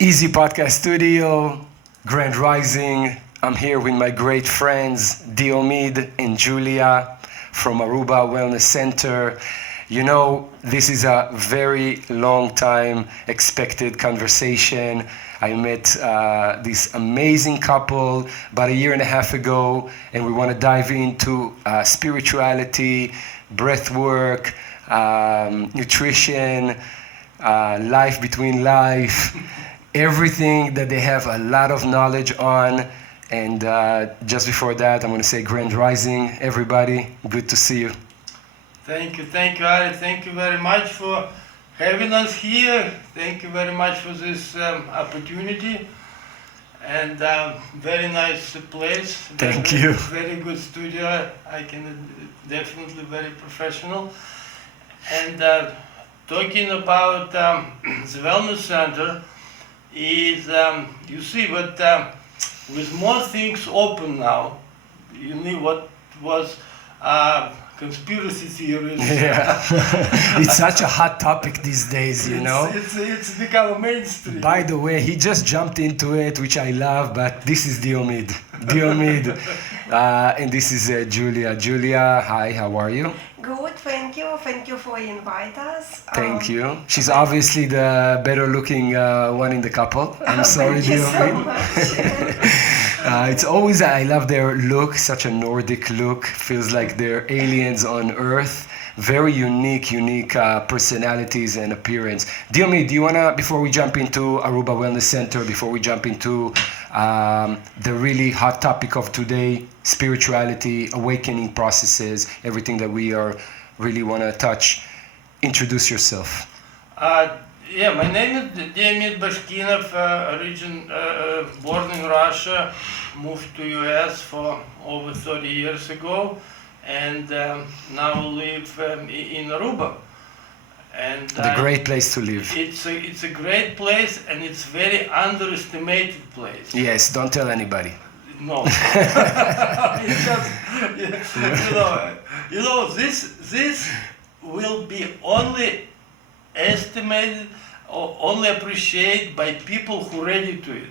Easy Podcast Studio, Grand Rising. I'm here with my great friends Diomid and Julia from Aruba Wellness Center. You know, this is a very long time expected conversation. I met this amazing couple about a year and a half ago, and we want to dive into spirituality, breath work, nutrition, life between life, everything that they have a lot of knowledge on. And just before that, I'm going to say Grand Rising, everybody. Good to see you. Thank you, Ari. Thank you very much for having us here. Thank you very much for this opportunity. And very nice place. Thank you. Very good studio. I can definitely very professional. And talking about the wellness center is, you see, but with more things open now, you know what was conspiracy theories. Yeah, it's such a hot topic these days, you know. It's become a mainstream. By the way, he just jumped into it, which I love, but this is Diomid. And this is Julia. Julia, hi, how are you? Good, thank you. Thank you for inviting us. Thank you. She's obviously the better looking one in the couple. I'm sorry, Thank you so Diomid. much. It's always, I love their look, such a Nordic look. Feels like they're aliens on Earth. Very unique personalities and appearance. Diomid, do you want to, before we jump into Aruba Wellness Center, before we jump into the really hot topic of today, spirituality, awakening processes, everything that we are really want to touch, introduce yourself. Yeah, my name is Diomid Bashkinov, born in Russia, moved to US for over 30 years ago, and now live in Aruba. And A great place to live. it's a great place, and it's very underestimated place. Yes, don't tell anybody. No, it's just, you know, this will be only estimated or only appreciated by people who ready to it.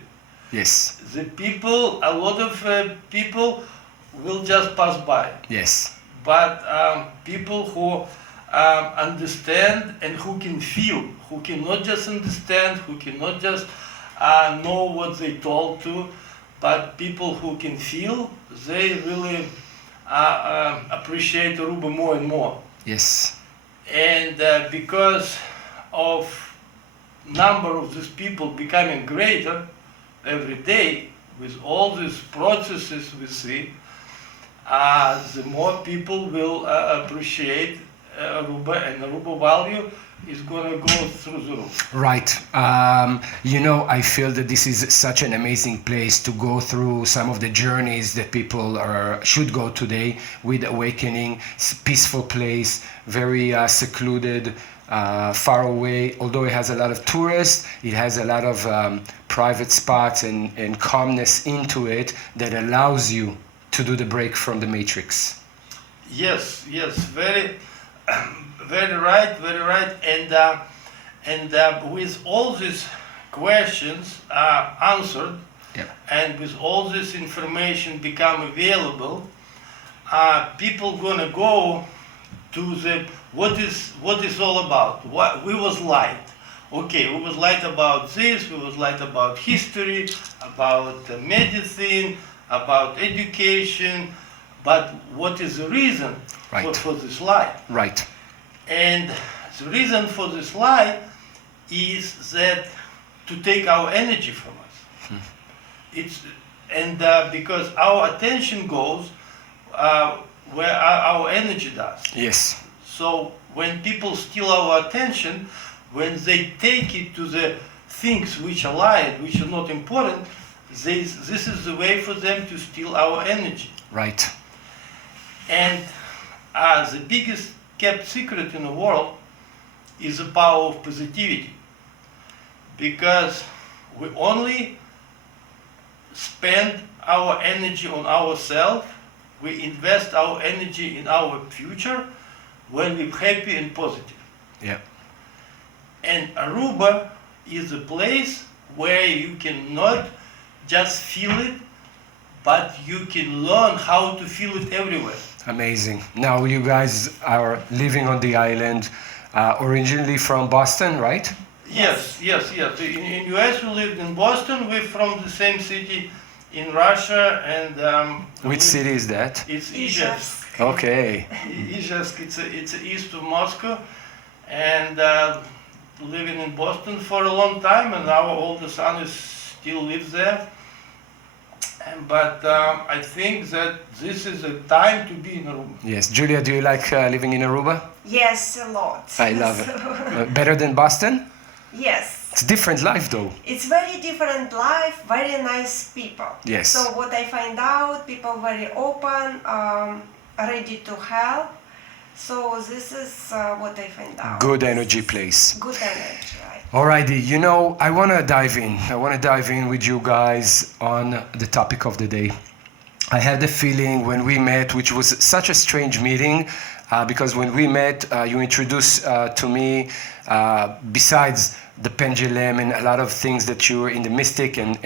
Yes, The people, a lot of people will just pass by, yes, but people who understand and who can feel, who can not just understand, who cannot just know what they told to, but people who can feel, they really appreciate Aruba more and more. yes, And because of number of these people becoming greater every day, with all these processes we see, the more people will appreciate Aruba, and Aruba value is going to go through the roof. right. You know, I feel that this is such an amazing place to go through some of the journeys that people should go today with awakening. It's a peaceful place, very secluded, far away. Although it has a lot of tourists, it has a lot of private spots and calmness into it that allows you to do the break from the matrix. Yes, very, very right. And with all these questions answered, Yeah. and with all this information become available, people gonna go to the what is all about. What we was light. Okay, we was light about this. We was light about history, about medicine, about education. But what is the reason Right. for this light? Right. And the reason for this light is that to take our energy from us. It's because our attention goes where our energy does. Yes. So when people steal our attention, when they take it to the things which are light, which are not important, this is the way for them to steal our energy. Right. And the biggest kept secret in the world is the power of positivity. Because we only spend our energy on ourselves, we invest our energy in our future when we're happy and positive. Yeah. And Aruba is a place where you cannot just feel it, but you can learn how to feel it everywhere. Amazing. Now you guys are living on the island, originally from Boston, right? Yes. In US we lived in Boston. We're from the same city in Russia, and Which city is that? it's Ijevsk. Okay. Ijevsk. It's east of Moscow, and living in Boston for a long time, and our oldest son still lives there. But I think that this is a time to be in Aruba. Yes. Julia, do you like living in Aruba? Yes, a lot. I love it. Better than Boston? Yes. It's different life though. It's very different life, very nice people. Yes. So what I find out, people very open, ready to help. So this is what I find out. Good energy place. Good energy, right? Alrighty, I want to dive in. I want to dive in with you guys on the topic of the day. I had the feeling when we met, which was such a strange meeting, because when we met, you introduced to me, besides the pendulum and a lot of things that you're in the mystic and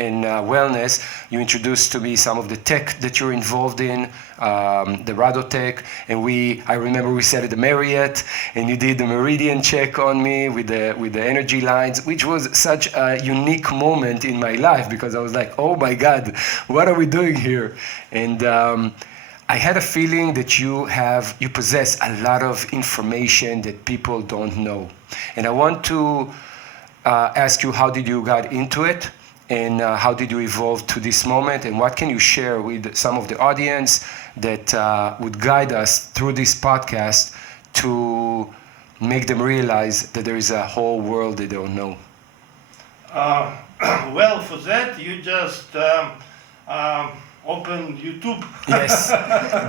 wellness, you introduced to me some of the tech that you're involved in, the RadoTec, and I remember we sat at the Marriott, and you did the meridian check on me with the energy lines, which was such a unique moment in my life, because I was like, oh my God, what are we doing here? And I had a feeling that you possess a lot of information that people don't know. And I want to ask you, how did you get into it? And how did you evolve to this moment? And what can you share with some of the audience that would guide us through this podcast to make them realize that there is a whole world they don't know? Well, for that, you just open YouTube. Yes,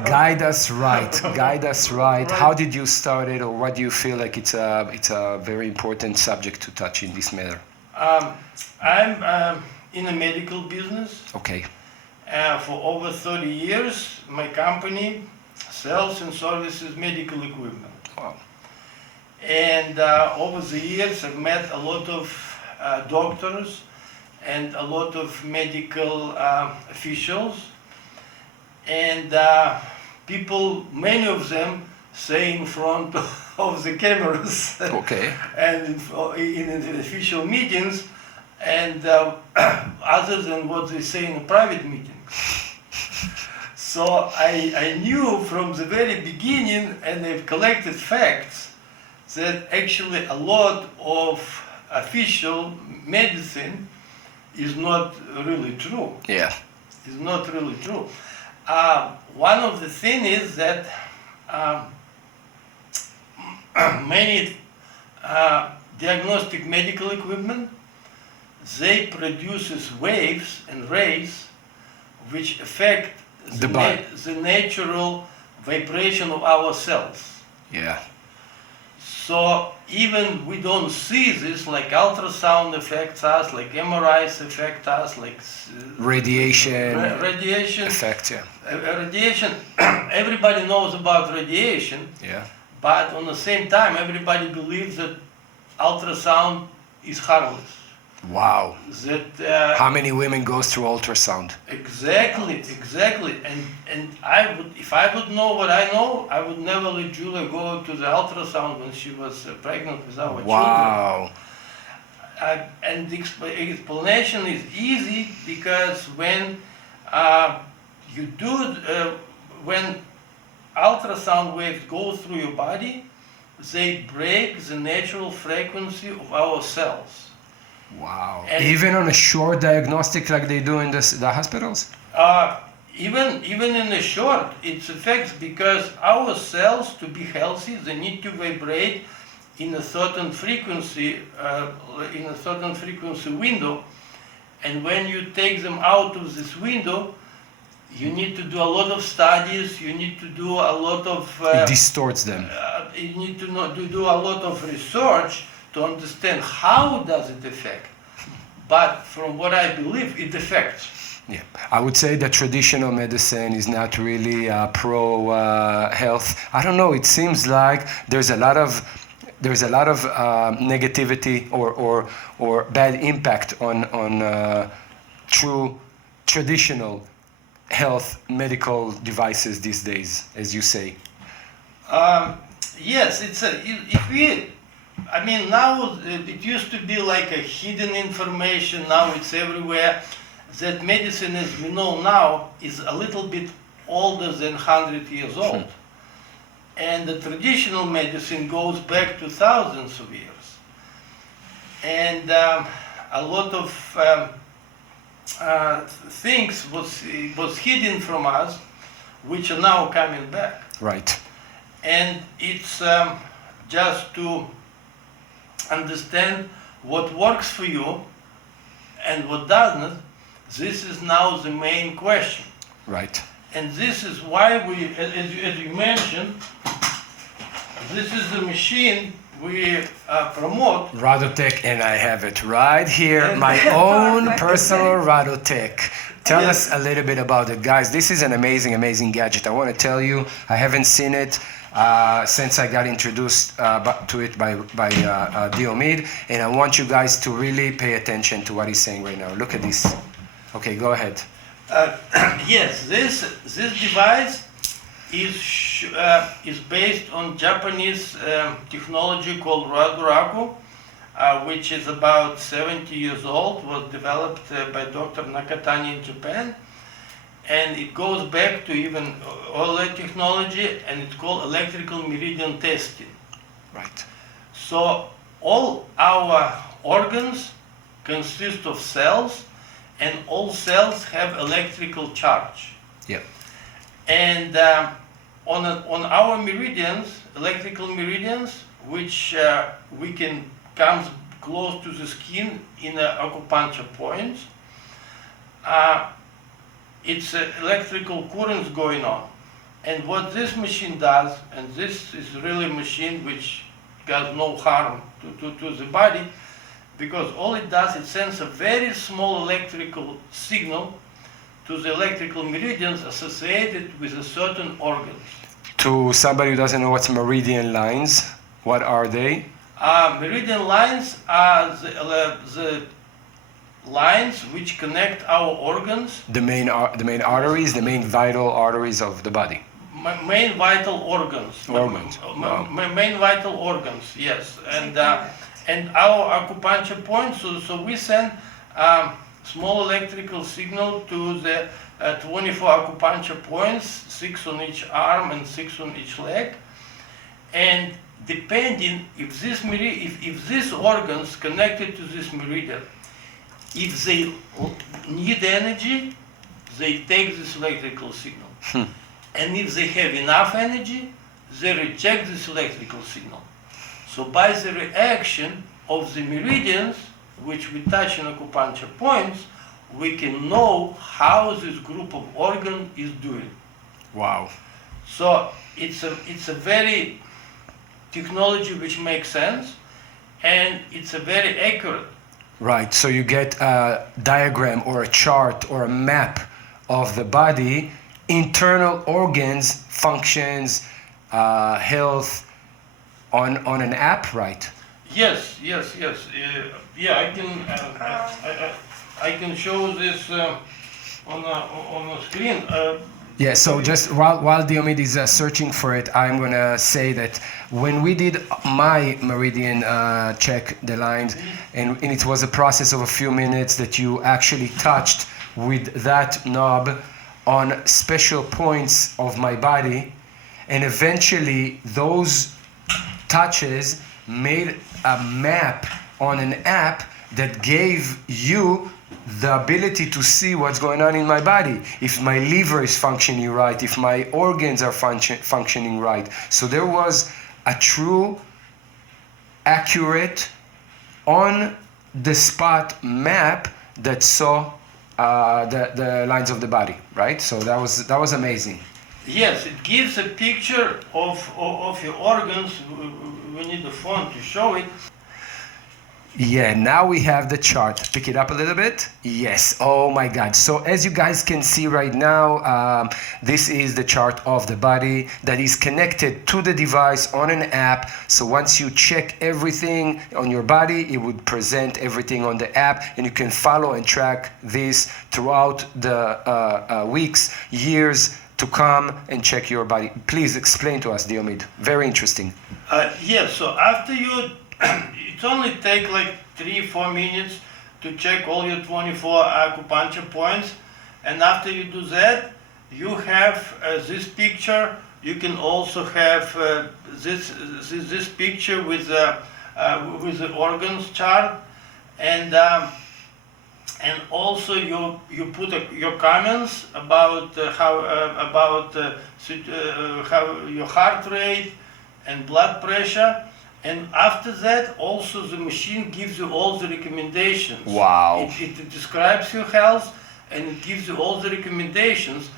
guide us right. How did you start it, or what do you feel like it's a very important subject to touch in this matter? I'm in the medical business. Okay. For over 30 years, my company sells and services medical equipment. Wow. And over the years, I've met a lot of doctors and a lot of medical officials, and people, many of them say in front of the cameras Okay. and in official meetings, and other than what they say in private meetings. So I knew from the very beginning, and I've collected facts, that actually a lot of official medicine is not really true. Yeah. It's not really true. One of the things is that many diagnostic medical equipment, they produces waves and rays which affect The body. the natural vibration of our cells. Yeah. So even we don't see this, like ultrasound affects us, like MRIs affect us, like Radiation. radiation. Effect, yeah. Radiation. Everybody knows about radiation, Yeah. but on the same time, everybody believes that ultrasound is harmless. Wow. That How many women goes through ultrasound? exactly. And I would, if I would know what I know, I would never let Julia go to the ultrasound when she was pregnant with our children. Wow. And the explanation is easy, because when you do, when ultrasound waves go through your body, they break the natural frequency of our cells. Wow. And even on a short diagnostic like they do in the hospitals? Even in the short, it affects, because our cells, to be healthy, they need to vibrate in a certain frequency, window. And when you take them out of this window, you need to do a lot of studies. You need to do a lot of. It distorts them. You need to do a lot of research to understand how does it affect. But from what I believe, it affects. Yeah, I would say that traditional medicine is not really pro health. I don't know. It seems like there's a lot of there's a lot of negativity or bad impact on true traditional health medical devices these days, as you say. Yes, I mean, now it used to be like a hidden information, now it's everywhere. That medicine as we know now is a little bit older than 100 years old. And the traditional medicine goes back to thousands of years. And a lot of things was hidden from us, which are now coming back. Right. And it's just to understand what works for you and what doesn't. This is now the main question. Right. And this is why we, as you mentioned, this is the machine we promote. RadoTec, and I have it right here, my own personal RadoTec. Tell us a little bit about it, guys. This is an amazing, amazing gadget. I want to tell you, I haven't seen it since I got introduced to it by Diomid, and I want you guys to really pay attention to what he's saying right now. Look at this. Okay, go ahead. Yes, this device is based on Japanese technology called RadoTec, which is about 70 years old, was developed by Dr. Nakatani in Japan. And it goes back to even OLED technology, and it's called electrical meridian testing. Right. So all our organs consist of cells, and all cells have electrical charge. Yeah. And on our meridians, electrical meridians, which we can come close to the skin in acupuncture points, it's electrical currents going on. And what this machine does, and this is really a machine which does no harm to the body, because all it does, it sends a very small electrical signal to the electrical meridians associated with a certain organ. To somebody who doesn't know what's meridian lines, what are they? Meridian lines are the lines which connect our organs. The main arteries, the main vital arteries of the body. Main vital organs. Organs. Wow. Main vital organs, yes. And our acupuncture points, so we send small electrical signal to the 24 acupuncture points, 6 on each arm and 6 on each leg. And depending if these organs connected to this meridian, if they need energy, they take this electrical signal. And if they have enough energy, they reject this electrical signal. So by the reaction of the meridians, which we touch in acupuncture points, we can know how this group of organ is doing. Wow. So it's a very technology which makes sense, and it's a very accurate. Right, so you get a diagram or a chart or a map of the body, internal organs, functions, health, on an app, right? Yes. Yeah, I can show this on the screen. Yeah, so just while Diomid is searching for it, I'm going to say that when we did my meridian check the lines, and it was a process of a few minutes that you actually touched with that knob on special points of my body, and eventually those touches made a map on an app that gave you the ability to see what's going on in my body, if my liver is functioning right, if my organs are functioning right. So there was a true, accurate, on the spot map that saw the lines of the body, right? So that was amazing. Yes, it gives a picture of your organs. We need a phone to show it. Yeah, now we have the chart. Pick it up a little bit. Yes. Oh my God. So as you guys can see right now, this is the chart of the body that is connected to the device on an app. So once you check everything on your body, it would present everything on the app, and you can follow and track this throughout the weeks, years to come, and check your body. Please explain to us, Diomid. Very interesting. Yes, so after you, it only take like 3-4 minutes to check all your 24 acupuncture points, and after you do that, you have this picture. You can also have this picture with the organs chart, and also you put your comments about how your heart rate and blood pressure, and after that also the machine gives you all the recommendations. Wow. It describes your health and it gives you all the recommendations.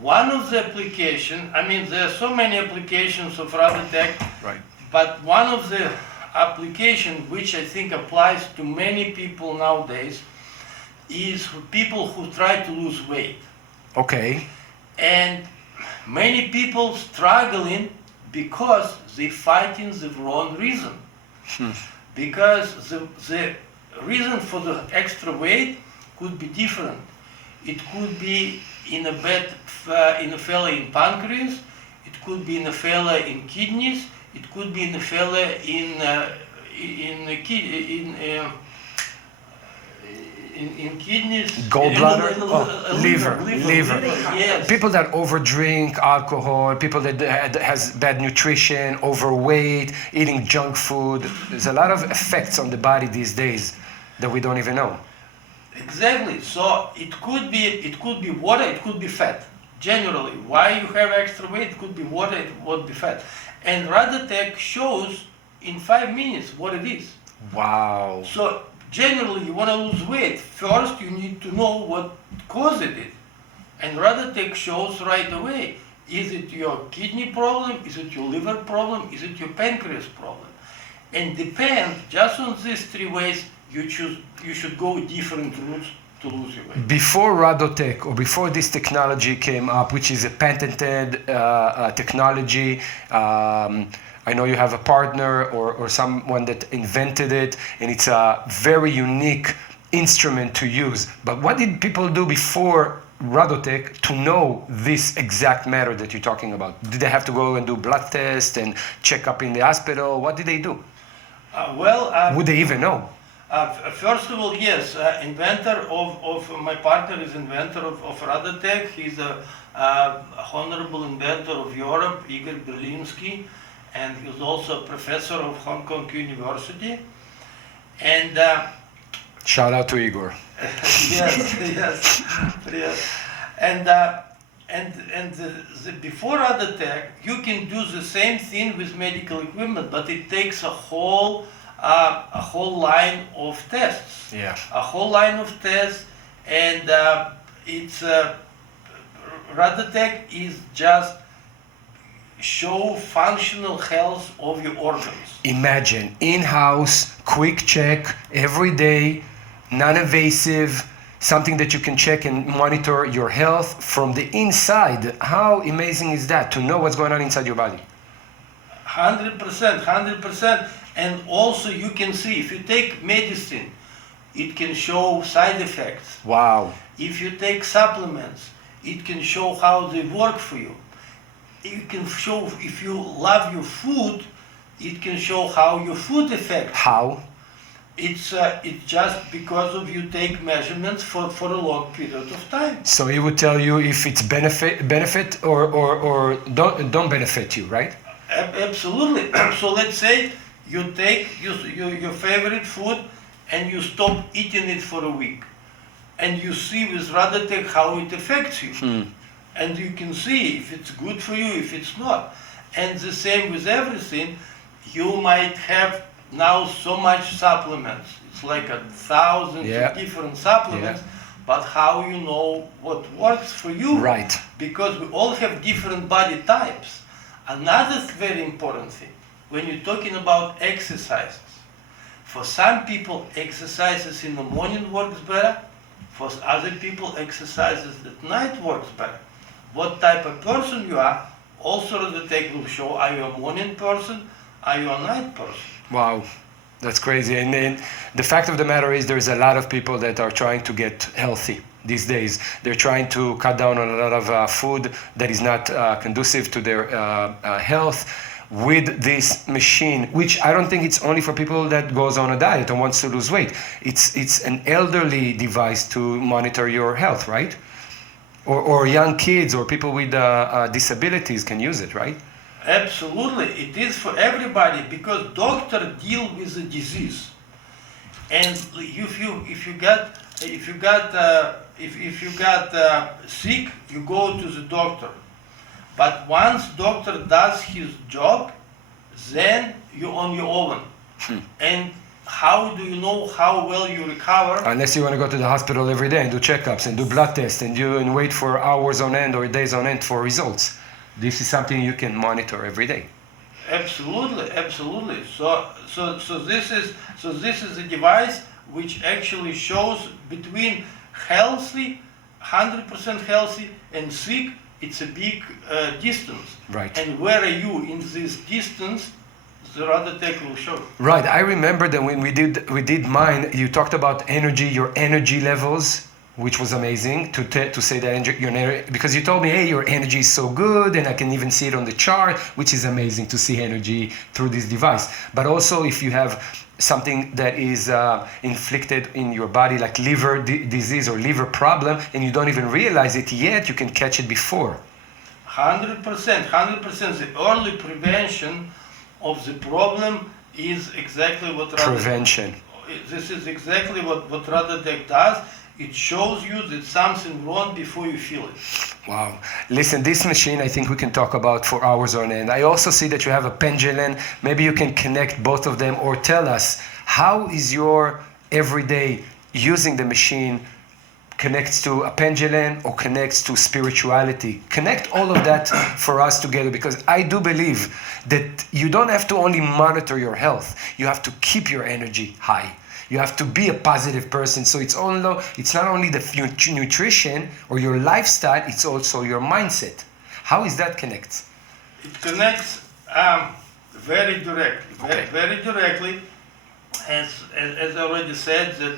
One of the applications, I mean there are so many applications of RadoTec, Right. but one of the application which I think applies to many people nowadays is for people who try to lose weight. Okay. And many people struggling because they fighting the wrong reason. Because the reason for the extra weight could be different. It could be in a failure in pancreas, it could be in a failure in kidneys, it could be in a failure in kidneys, Gallbladder? Liver. Yes. People that overdrink alcohol, people that has bad nutrition, overweight, eating junk food. There's a lot of effects on the body these days that we don't even know. Exactly. So it could be water, it could be fat. Generally, why you have extra weight, it could be water, it would be fat. And RadoTec shows in 5 minutes what it is. Wow. So generally, you want to lose weight. First, you need to know what caused it. And RadoTec shows right away. Is it your kidney problem? Is it your liver problem? Is it your pancreas problem? And depend just on these 3 ways, you should go different routes to lose your weight. Before RadoTec, or before this technology came up, which is a patented technology, I know you have a partner or someone that invented it, and it's a very unique instrument to use. But what did people do before RadoTec to know this exact matter that you're talking about? Did they have to go and do blood tests and check up in the hospital? What did they do? Would they even know? First of all, yes, inventor of my partner is inventor of RadoTec. He's a honorable inventor of Europe, Igor Berlinsky, and he was also a professor of Hong Kong University. And shout out to Igor. yes. And before RadoTec, you can do the same thing with medical equipment, but it takes a whole line of tests. Yeah. A whole line of tests, and it's RadoTec is just show functional health of your organs. Imagine in-house, quick check every day, non-invasive, something that you can check and monitor your health from the inside. How amazing is that, to know what's going on inside your body? 100%. And also you can see, if you take medicine, it can show side effects. Wow. If you take supplements, it can show how they work for you. It can show, if you love your food, it can show how your food affects. How? It's just because of you take measurements for a long period of time. So it would tell you if it's benefit or don't benefit you, right? Absolutely. So let's say you take your favorite food and you stop eating it for a week, and you see with RadoTec how it affects you. And you can see if it's good for you, if it's not. And the same with everything. You might have now so much supplements. It's like 1,000 different supplements, but how you know what works for you? Right. Because we all have different body types. Another very important thing, when you're talking about exercises, For some people, exercises in the morning works better. For other people, exercises at night works better. What type of person you are, also RadoTec will show, are you a morning person, are you a night person? Wow, that's crazy. And then the fact of the matter is there's a lot of people that are trying to get healthy these days. They're trying to cut down on a lot of food that is not conducive to their health with this machine, which I don't think it's only for people that goes on a diet and wants to lose weight. It's an elderly device to monitor your health, right? Or young kids or people with disabilities can use it, right? Absolutely, it is for everybody because doctor deal with the disease, and if you got sick, you go to the doctor. But once doctor does his job, then you're on your own. And how do you know how well you recover? Unless you want to go to the hospital every day and do checkups and do blood tests and wait for hours on end or days on end for results. This is something you can monitor every day. Absolutely, absolutely. So this is a device which actually shows between healthy, 100% healthy, and sick. It's a big distance. Right. And where are you in this distance? The RadoTec will show. Right. I remember that when we did mine, you talked about energy, your energy levels, which was amazing to say that your energy, because you told me, hey, your energy is so good, and I can even see it on the chart, which is amazing to see energy through this device. But also, if you have something that is inflicted in your body, like liver disease or liver problem, and you don't even realize it yet, you can catch it before. 100%. The early prevention of the problem is exactly what Prevention. This is exactly what RadoTec does. It shows you that something wrong before you feel it. Wow. Listen, this machine I think we can talk about for hours on end. I also see that you have a pendulum. Maybe you can connect both of them or tell us how is your everyday using the machine connects to a pendulum or connects to spirituality. Connect all of that for us together, because I do believe that you don't have to only monitor your health. You have to keep your energy high. You have to be a positive person. So it's not only the nutrition or your lifestyle, it's also your mindset. How is that connect? It connects very directly. Okay. Very directly. As I already said, that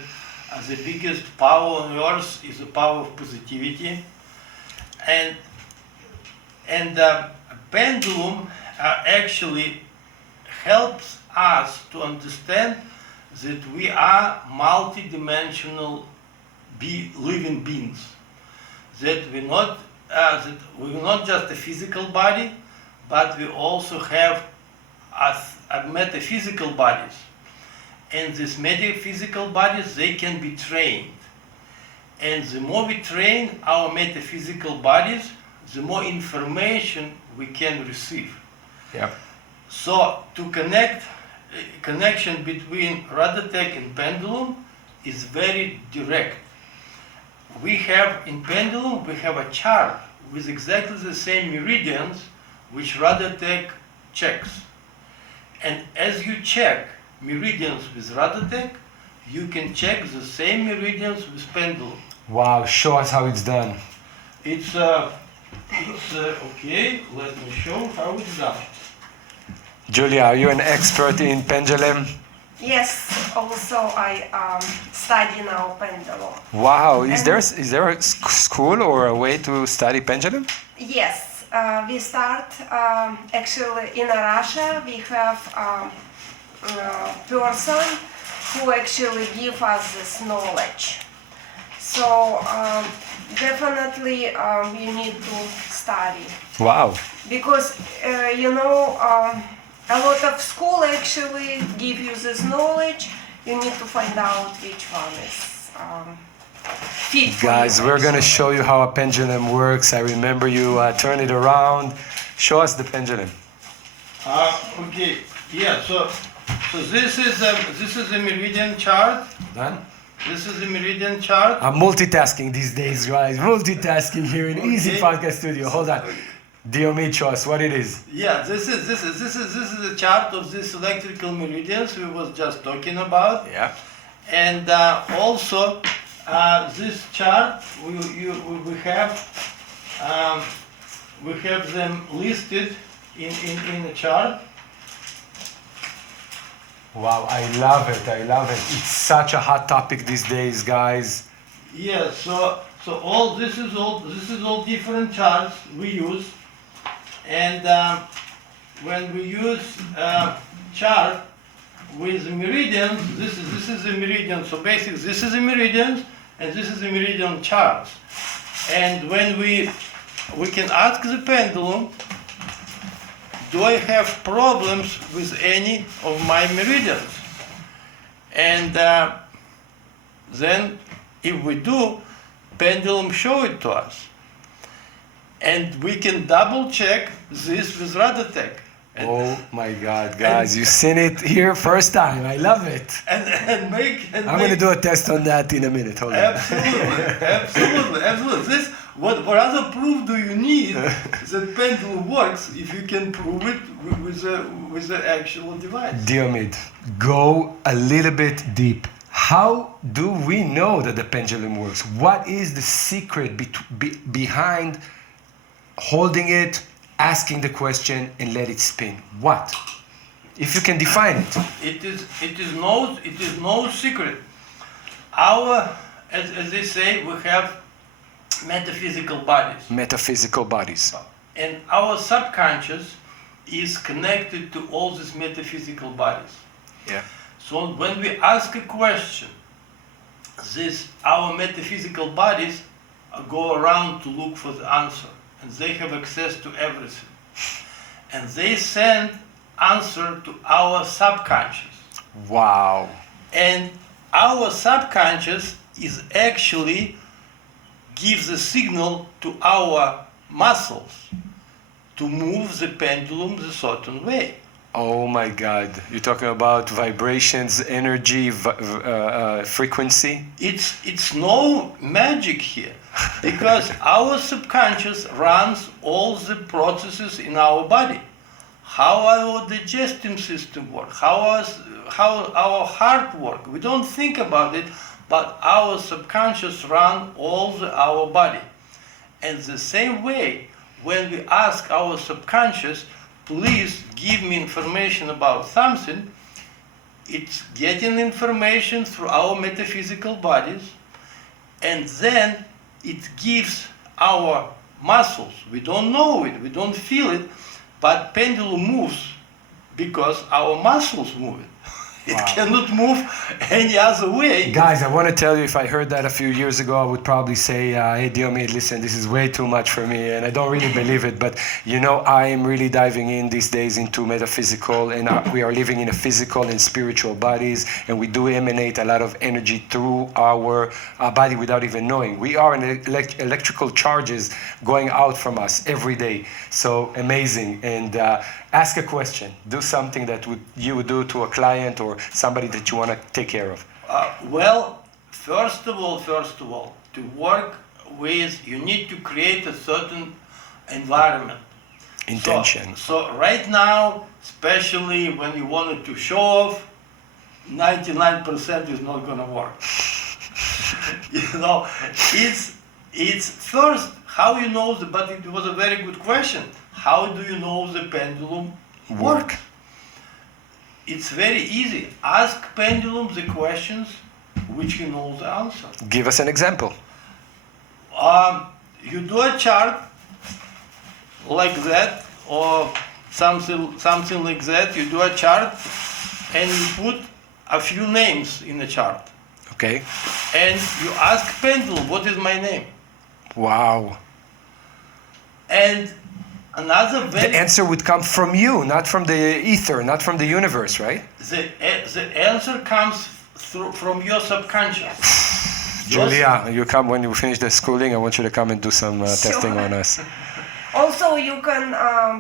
the biggest power on earth is the power of positivity. And pendulum actually helps us to understand that we are multi-dimensional living beings. That we're not just a physical body, but we also have metaphysical bodies. And these metaphysical bodies, they can be trained. And the more we train our metaphysical bodies, the more information we can receive. Yeah. So to connection between RadoTec and pendulum is very direct. We have in pendulum, we have a chart with exactly the same meridians which RadoTec checks. And as you check meridians with RadoTec, you can check the same meridians with pendulum. Wow, show us how it's done. It's okay, let me show how it's done. Julia, are you an expert in pendulum? Yes, also I study now pendulum. Wow, is there a school or a way to study pendulum? Yes, we start actually in Russia. We have person who actually give us this knowledge. So definitely you need to study. Wow. Because a lot of school actually give you this knowledge. You need to find out which one is fit for Guys, you. we're going to show you how a pendulum works. I remember you turn it around. Show us the pendulum. Okay, yeah, so this is a meridian chart. Done? This is a meridian chart. I'm multitasking these days, guys. Multitasking here in Easy Okay. Podcast Studio. Hold on. Diomid, show us what it is. Yeah, this is a chart of these electrical meridians we was just talking about. Yeah. And also this chart we have them listed in a chart. Wow, I love it. I love it. It's such a hot topic these days, guys. Yeah, so all this is all different charts we use, and when we use chart with meridians, this is a meridian. So basically, this is a meridian, and this is a meridian charts. And when we can ask the pendulum, do I have problems with any of my meridians? And then, if we do, pendulum show it to us. And we can double check this with RadoTec. Oh my God, guys, you've seen it here first time. I love it. I'm I'm going to do a test on that in a minute. Hold on. Absolutely. This, what other proof do you need that pendulum works if you can prove it with the actual device? Diomid, go a little bit deep. How do we know that the pendulum works? What is the secret behind holding it, asking the question, and let it spin? What? If you can define it. It is no secret. As they say, we have metaphysical bodies. Metaphysical bodies. And our subconscious is connected to all these metaphysical bodies. Yeah. So when we ask a question, our metaphysical bodies go around to look for the answer, and they have access to everything. And they send answer to our subconscious. Wow. And our subconscious is actually gives a signal to our muscles to move the pendulum the certain way. Oh my God. You're talking about vibrations, energy, frequency? It's no magic here, because our subconscious runs all the processes in our body. How our digestive system works, how our heart works. We don't think about it, but our subconscious runs our body. And the same way, when we ask our subconscious, please give me information about something, it's getting information through our metaphysical bodies, and then it gives our muscles. We don't know it, we don't feel it, but pendulum moves because our muscles move it. It Wow. cannot move any other way. Guys, I want to tell you, if I heard that a few years ago, I would probably say, hey, Diomid, listen, this is way too much for me, and I don't really believe it. But, you know, I am really diving in these days into metaphysical, and we are living in a physical and spiritual bodies, and we do emanate a lot of energy through our body without even knowing. We are in electrical charges going out from us every day. So amazing. And ask a question. Do something that you would do to a client or somebody that you want to take care of. Well, first of all, to work with, you need to create a certain environment. Intention. So right now, especially when you wanted to show off, 99% is not going to work. You know, it's first how you know but it was a very good question. How do you know the pendulum works? It's very easy. Ask pendulum the questions which you know the answer. Give us an example. You do a chart like that, or something like that. You do a chart and you put a few names in the chart. Okay. And you ask pendulum, what is my name? Wow. And another very... The answer would come from you, not from the ether, not from the universe, right? The answer comes from your subconscious. Julia, you come when you finish the schooling. I want you to come and do some testing on us. Also, you can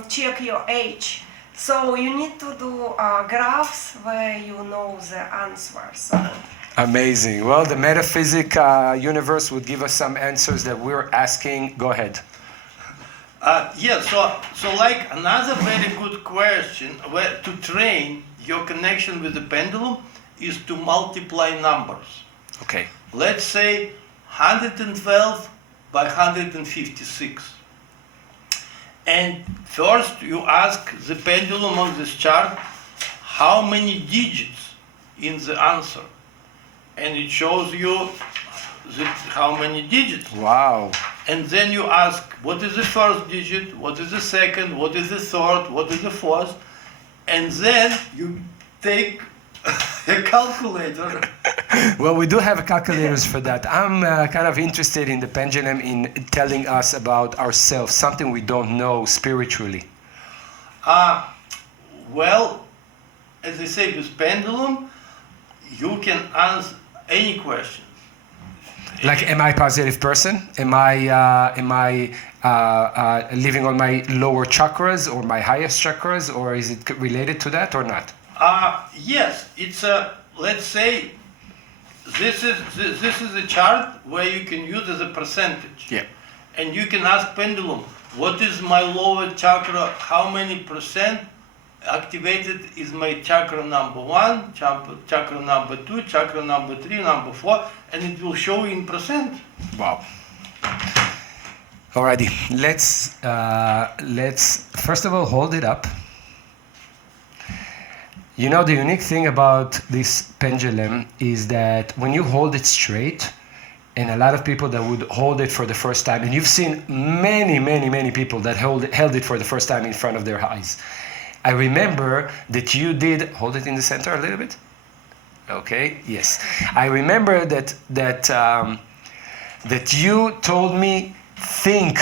check your age. So you need to do graphs where you know the answer. So. Amazing. Well, the metaphysic universe would give us some answers that we're asking. Go ahead. So like another very good question where to train your connection with the pendulum is to multiply numbers. Okay. Let's say 112 by 156. And first you ask the pendulum on this chart how many digits in the answer. And it shows you how many digits. Wow. And then you ask, what is the first digit, what is the second, what is the third, what is the fourth, and then you take a calculator. Well, we do have calculators for that. I'm kind of interested in the pendulum in telling us about ourselves, something we don't know spiritually. Well, as I say, with pendulum, you can answer any question. Like, am I a positive person? Am I living on my lower chakras or my highest chakras, or is it related to that or not? Yes, it's a, let's say, this is a chart where you can use as a percentage. Yeah. And you can ask pendulum, what is my lower chakra, how many percent activated is my chakra number 1, chakra number 2, chakra number 3, number 4, and it will show in percent. Wow. Alrighty, let's first of all hold it up. You know, the unique thing about this pendulum is that when you hold it straight, and a lot of people that would hold it for the first time, and you've seen many people that held it for the first time in front of their eyes. I remember that you did, hold it in the center a little bit. Okay, yes. I remember that you told me, think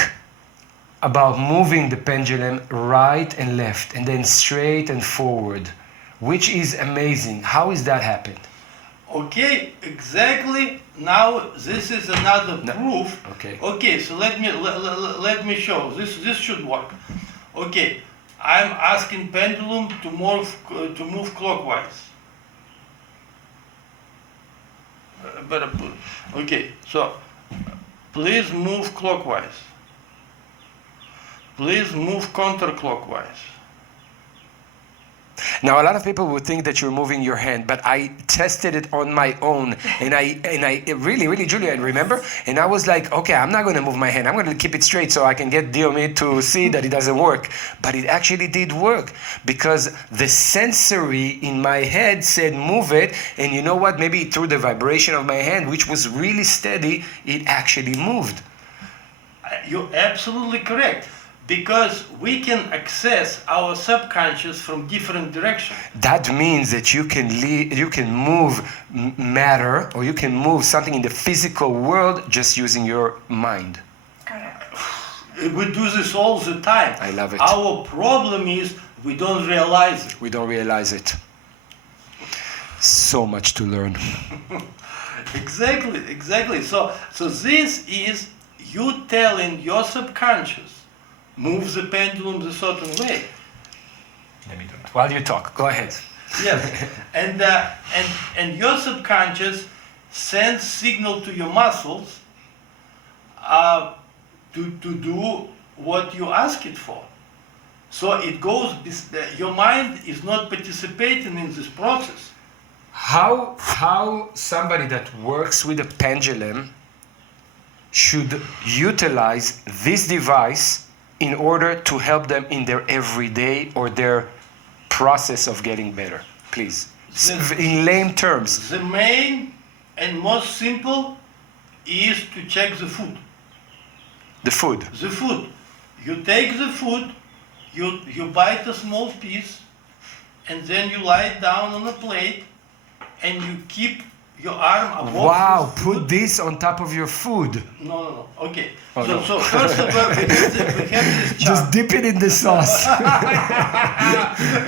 about moving the pendulum right and left, and then straight and forward, which is amazing. How is that happened? Okay, exactly. Now this is another proof. Okay. Okay, so let me show. This should work. Okay, I'm asking pendulum to move clockwise. Better put. Okay, so please move clockwise. Please move counterclockwise. Now, a lot of people would think that you're moving your hand, but I tested it on my own, and I really, Julia, remember? And I was like, okay, I'm not going to move my hand. I'm going to keep it straight so I can get Diomid to see that it doesn't work. But it actually did work because the sensory in my head said move it, and you know what? Maybe through the vibration of my hand, which was really steady, it actually moved. You're absolutely correct. Because we can access our subconscious from different directions. That means that you can move matter, or you can move something in the physical world just using your mind. Correct. We do this all the time. I love it. Our problem is we don't realize it. We don't realize it. So much to learn. Exactly. So this is you telling your subconscious, move the pendulum a certain way. Let me do it. While you talk, go ahead. Yes, and your subconscious sends signal to your muscles to do what you ask it for. So it goes. Your mind is not participating in this process. How somebody that works with a pendulum should utilize this device in order to help them in their everyday or their process of getting better, please. In lame terms. The main and most simple is to check the food. The food. The food. You take the food, you bite a small piece, and then you lie it down on a plate, and you keep your arm above. Wow, put this on top of your food. No. Okay. Oh, no. So first of all, we have this chart. Just dip it in the sauce.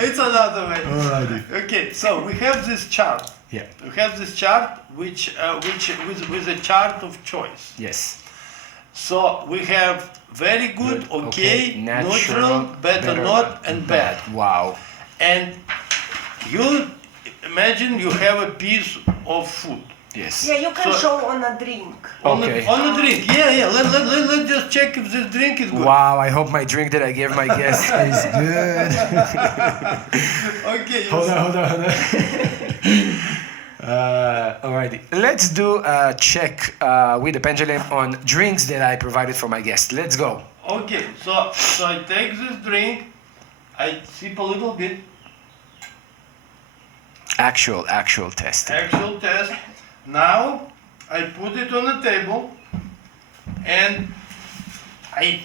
It's another way. Alrighty. Okay, so we have this chart. Yeah. We have this chart which with a chart of choice. Yes. So we have very good, okay, natural, neutral, better not, and bad. Wow. And you imagine you have a piece of food. Yes. Yeah, you can So- show on a drink. Okay. On the drink, yeah. Let's just check if this drink is good. Wow, I hope my drink that I gave my guest is good. Okay. Hold on. Alrighty. Let's do a check with the pendulum on drinks that I provided for my guest. Let's go. Okay. So I take this drink, I sip a little bit, Actual test. actual test. Now I put it on the table, and I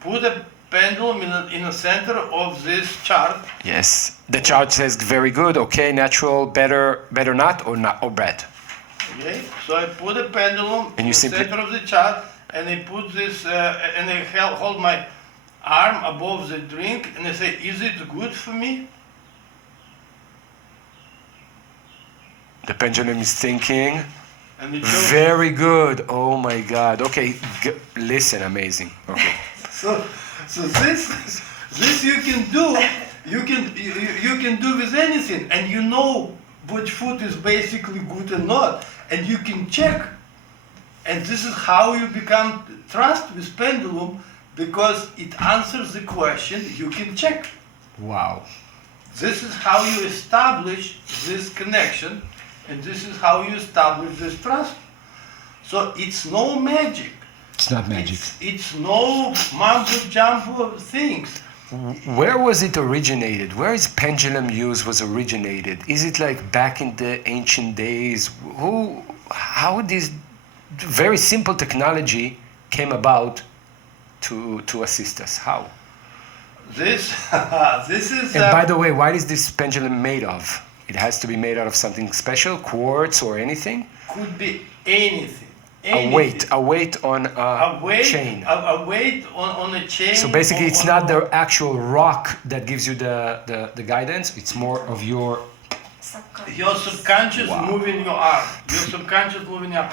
put a pendulum in the center of this chart. Yes. The chart says very good, okay, natural, better not, or bad. Okay, so I put a pendulum And in you the simply- center of the chart, and I put this, and I hold my arm above the drink, and I say, "Is it good for me?" The pendulum is thinking. And it shows. Very good. Oh my God. Okay. Listen, amazing. Okay. So this you can do. You can do with anything, and you know which food is basically good or not, and you can check. And this is how you become trust with pendulum, because it answers the question. You can check. Wow. This is how you establish this connection, and this is how you establish this trust. So it's no magic. It's not magic. It's no mumbo jumbo things. Where was it originated? Where is pendulum use was originated? Is it like back in the ancient days? How this very simple technology came about to assist us? How? This is. And by the way, what is this pendulum made of? It has to be made out of something special, quartz or anything? Could be anything. A weight on a chain. A weight on a chain. So basically, it's on- not the actual rock that gives you the guidance. It's more of your. Your subconscious Wow. moving your arm. Your subconscious moving your arm.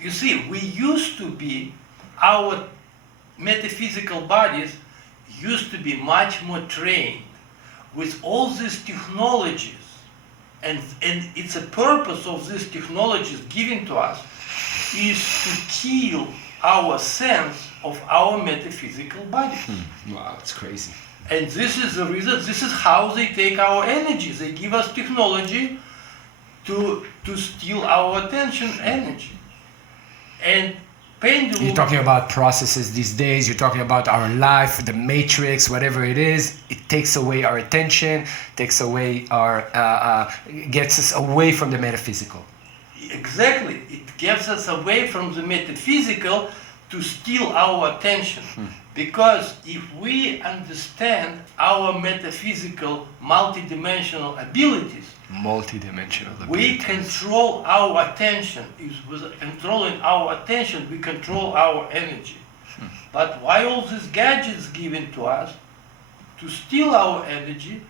You see, we used to be, our metaphysical bodies used to be much more trained with all these technologies. And it's a purpose of these technologies given to us is to kill our sense of our metaphysical bodies. Wow, it's crazy. And this is the reason, this is how they take our energy. They give us technology to steal our attention energy. And pendulum. You're talking about processes these days. You're talking about our life, the matrix, whatever it is. It takes away our attention, takes away our, gets us away from the metaphysical. Exactly. It gets us away from the metaphysical to steal our attention. Because if we understand our metaphysical multidimensional abilities, Multidimensional. we control our attention. With controlling our attention, we control our energy. But why all these gadgets given to us to steal our energy,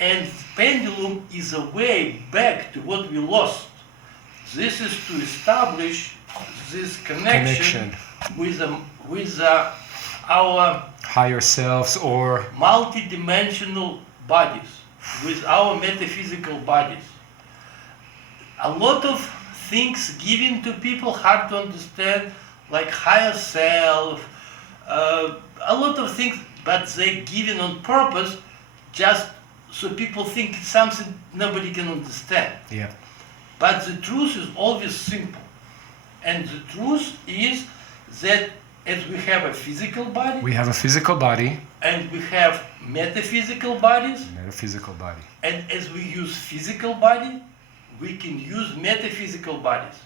and pendulum is a way back to what we lost. This is to establish this connection. with our Higher selves or. multidimensional bodies, with our metaphysical bodies. A lot of things given to people hard to understand, like higher self, a lot of things, but they're given on purpose just so people think it's something nobody can understand. Yeah. But the truth is always simple. And the truth is that as we have a physical body, We have a physical body. and we have metaphysical bodies, Metaphysical body. and as we use physical body, we can use metaphysical bodies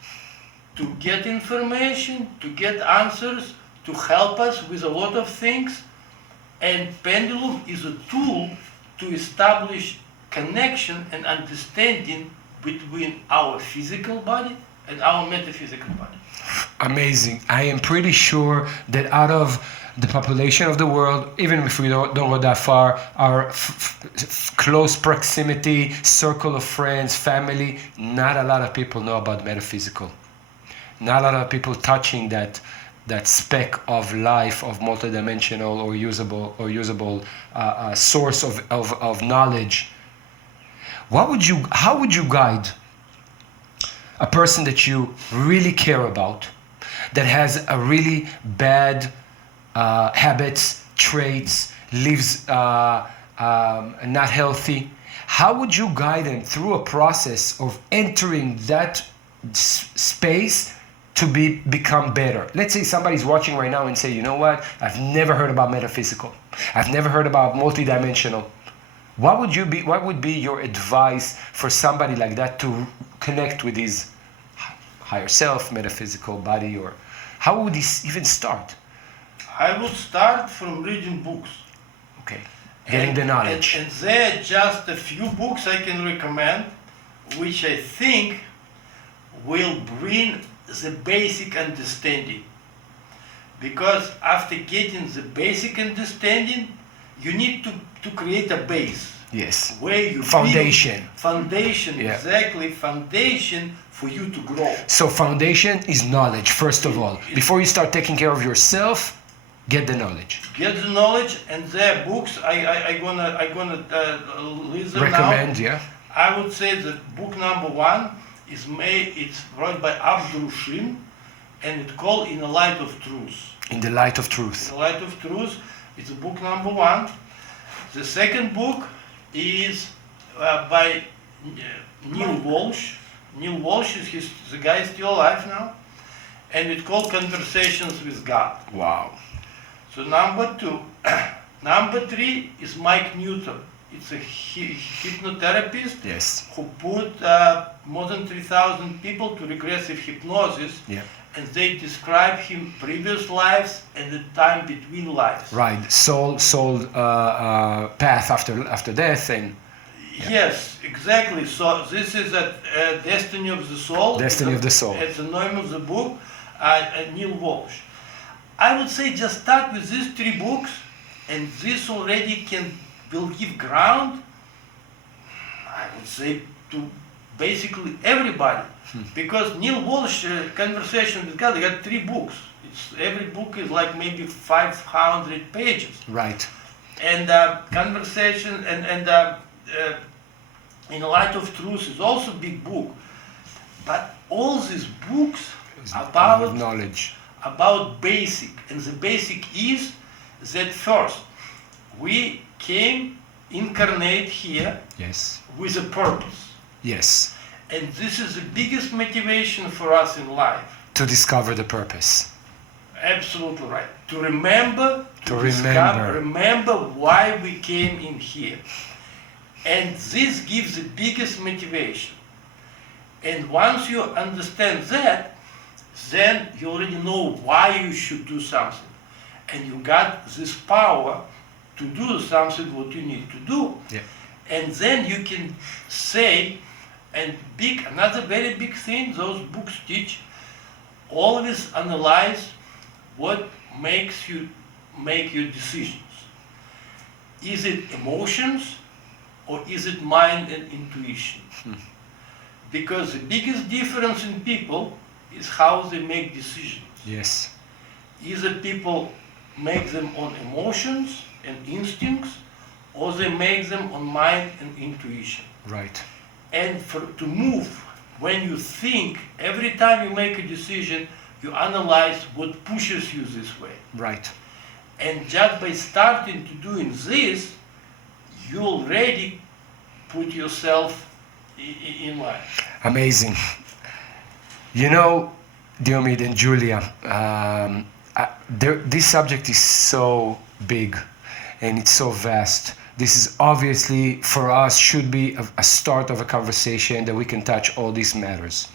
to get information, to get answers, to help us with a lot of things. And pendulum is a tool to establish connection and understanding between our physical body and our metaphysical body. Amazing. I am pretty sure that out of the population of the world, even if we don't go that far, our close proximity, circle of friends, family, not a lot of people know about metaphysical. Not a lot of people touching that speck of life, of multidimensional or usable source of knowledge. How would you guide? a person that you really care about, that has a really bad habits, traits, lives not healthy, how would you guide them through a process of entering that space to become better? Let's say somebody's watching right now and say, you know what, I've never heard about metaphysical. I've never heard about multidimensional. What would be your advice for somebody like that to connect with his higher self, metaphysical body, or how would he even start? I would start from reading books. Okay, getting the knowledge. And there are just a few books I can recommend, which I think will bring the basic understanding. Because after getting the basic understanding, you need to create a base. Yes. Where you foundation. Foundation, yeah. Exactly, foundation for you to grow. So foundation is knowledge, first of all. Before you start taking care of yourself, get the knowledge. Get the knowledge, and their books, I gonna list them recommend, now. Yeah. I would say that book number one it's wrote by Abdul, and it's called In the Light of Truth. In the Light of Truth. In the Light of Truth, it's book number one. The second book is by Neil Walsh. Neil Walsh the guy is still alive now, and it's called Conversations with God. Wow. So number two. Number three is Mike Newton. It's a hypnotherapist yes. who put more than 3,000 people to regressive hypnosis, yeah. and they describe him previous lives and the time between lives. Right, soul path after death, and yeah. Yes, exactly. So this is a Destiny of the Soul. Destiny of the Soul. It's the name of the book. Neil Walsh. I would say just start with these three books, and this already will give ground, I would say, to basically everybody. Because Neil Walsh, Conversation with God, they got three books. Every book is like maybe 500 pages. Right. And Conversation and In the Light of Truth is also a big book. But all these books about knowledge, about basic, and the basic is that first we came incarnate here yes. with a purpose. Yes. And this is the biggest motivation for us in life. To discover the purpose. Absolutely right. To remember why we came in here. And this gives the biggest motivation. And once you understand that, then you already know why you should do something. And you got this power to do something what you need to do. Yeah. And then you can say, and another very big thing those books teach, always analyze what makes you make your decisions. Is it emotions or is it mind and intuition? Because the biggest difference in people is how they make decisions. Yes. Either people make them on emotions and instincts, or they make them on mind and intuition. Right. And to move, when you think, every time you make a decision, you analyze what pushes you this way. Right. And just by starting to doing this, you already put yourself in line. Amazing. You know, Diomid and Julia, this subject is so big and it's so vast. This is obviously, for us, should be a start of a conversation that we can touch all these matters.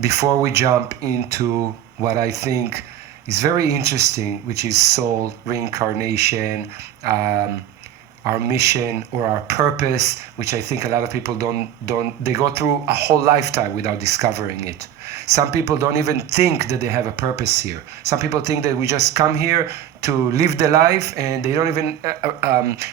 Before we jump into what I think is very interesting, which is soul, reincarnation, our mission or our purpose, which I think a lot of people they go through a whole lifetime without discovering it. Some people don't even think that they have a purpose here. Some people think that we just come here to live the life, and they don't even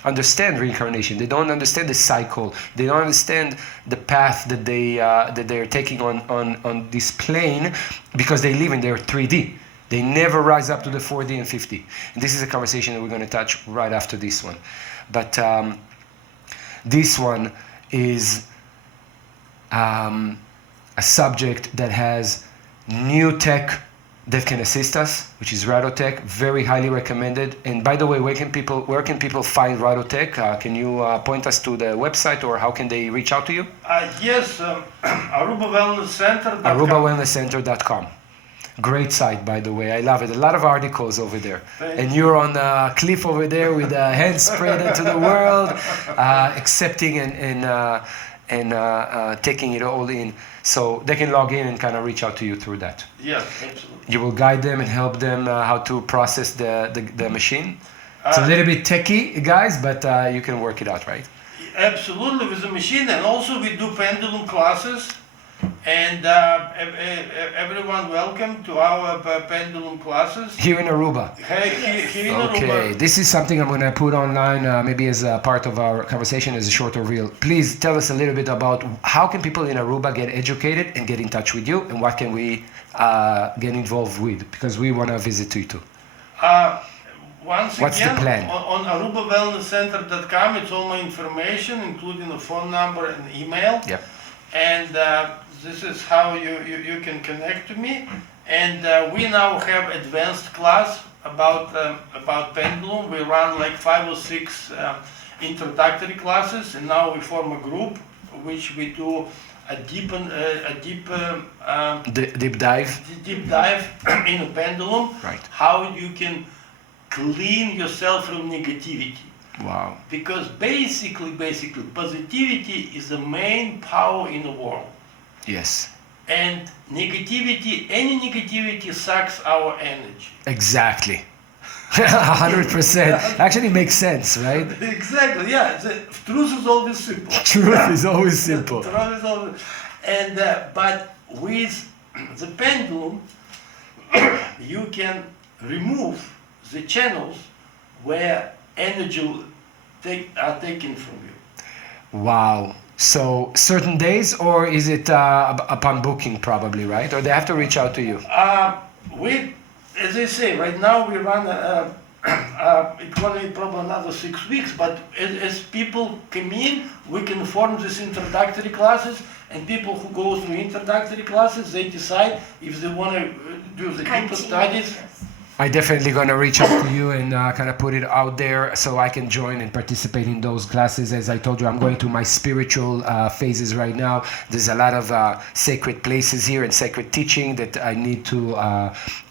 understand reincarnation. They don't understand the cycle. They don't understand the path that they're taking on this plane, because they live in their 3D. They never rise up to the 4D and 5D. And this is a conversation that we're going to touch right after this one. But this one is a subject that has new tech that can assist us, which is RadoTec, very highly recommended. And by the way, where can people find RadoTec? Can you point us to the website, or how can they reach out to you? Yes, Aruba Wellness Center. ArubaWellnessCenter.com. Great site, by the way. I love it. A lot of articles over there. And you're on a cliff over there with a hand spread into the world, accepting and taking it all in. So they can log in and kind of reach out to you through that. Yes, absolutely. You will guide them and help them how to process the machine. It's a little bit techy, guys, but you can work it out, right? Absolutely, with the machine. And also we do pendulum classes. And everyone welcome to our pendulum classes. Here in Aruba. Here in Okay, Aruba. this is something I'm going to put online maybe as a part of our conversation as a shorter reel. Please tell us a little bit about how can people in Aruba get educated and get in touch with you, and what can we get involved with, because we want to visit you too. What's the plan? On ArubaWellnessCenter.com, it's all my information, including a phone number and email. Yep. And this is how you can connect to me. And we now have advanced class about pendulum. We run like 5 or 6 introductory classes, and now we form a group which we do a deep dive in a pendulum. Right. How you can clean yourself from negativity. Wow. Because basically, positivity is the main power in the world. Yes. And any negativity sucks our energy. Exactly. 100%. Actually makes sense, right? Exactly, yeah. The truth is always simple. Truth is always simple. Truth is always, and but with the pendulum, you can remove the channels where energy are taken from you. Wow. So certain days, or is it upon booking probably, right? Or they have to reach out to you? As I say, right now we run, it's going to be probably another 6 weeks, but as people come in, we can form these introductory classes, and people who go through introductory classes, they decide if they want to do the deeper studies. I definitely gonna reach out to you and kind of put it out there so I can join and participate in those classes. As I told you, I'm going through my spiritual phases right now. There's a lot of sacred places here and sacred teaching that I need to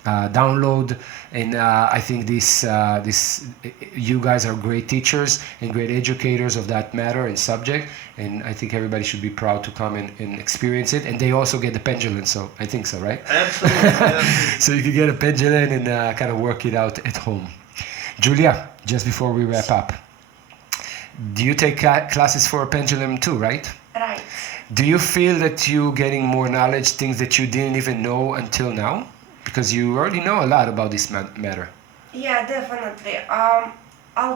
download, and I think you guys are great teachers and great educators of that matter and subject, and I think everybody should be proud to come and experience it. And they also get the pendulum, so I think so, right? Absolutely. So you can get a pendulum and kind of work it out at home. Julia, just before we wrap up, do you take classes for a pendulum too, right? Right. Do you feel that you're getting more knowledge, things that you didn't even know until now? Because you already know a lot about this matter. Yeah, definitely. I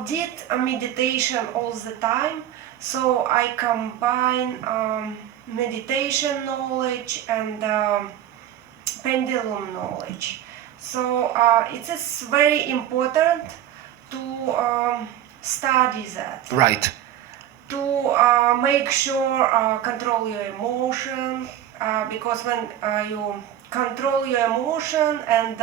did a meditation all the time, so I combine meditation knowledge and pendulum knowledge. So it is very important to study that. Right. To make sure control your emotion, because when you control your emotion and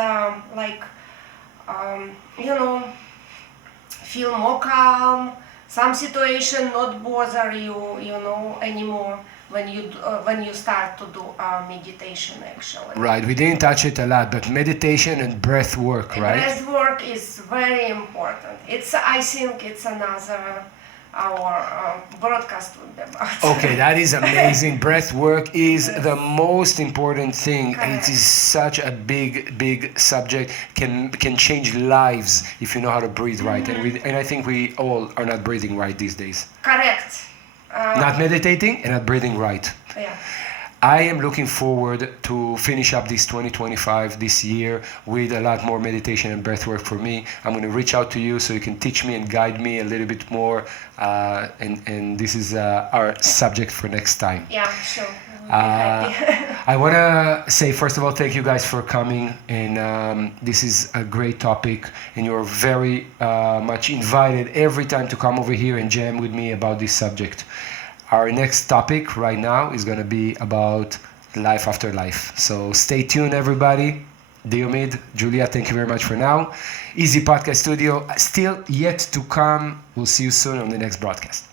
feel more calm, some situation not bother you anymore when you start to do meditation actually. Right, we didn't touch it a lot, but meditation and breath work, right? Breath work is very important. I think it's another our broadcast would be about. Okay, that is amazing. Breath work is the most important thing. Correct. It is such a big subject. Can change lives if you know how to breathe right. And I think we all are not breathing right these days. Correct. Not meditating and not breathing right. Yeah. I am looking forward to finish up this 2025 this year with a lot more meditation and breath work for me. I'm going to reach out to you so you can teach me and guide me a little bit more. And this is our subject for next time. Yeah, sure. We'll be happy. I want to say, first of all, thank you guys for coming. And this is a great topic. And you're very much invited every time to come over here and jam with me about this subject. Our next topic right now is going to be about life after life. So stay tuned, everybody. Diomid, Julia, thank you very much for now. Easy Podcast Studio, still yet to come. We'll see you soon on the next broadcast.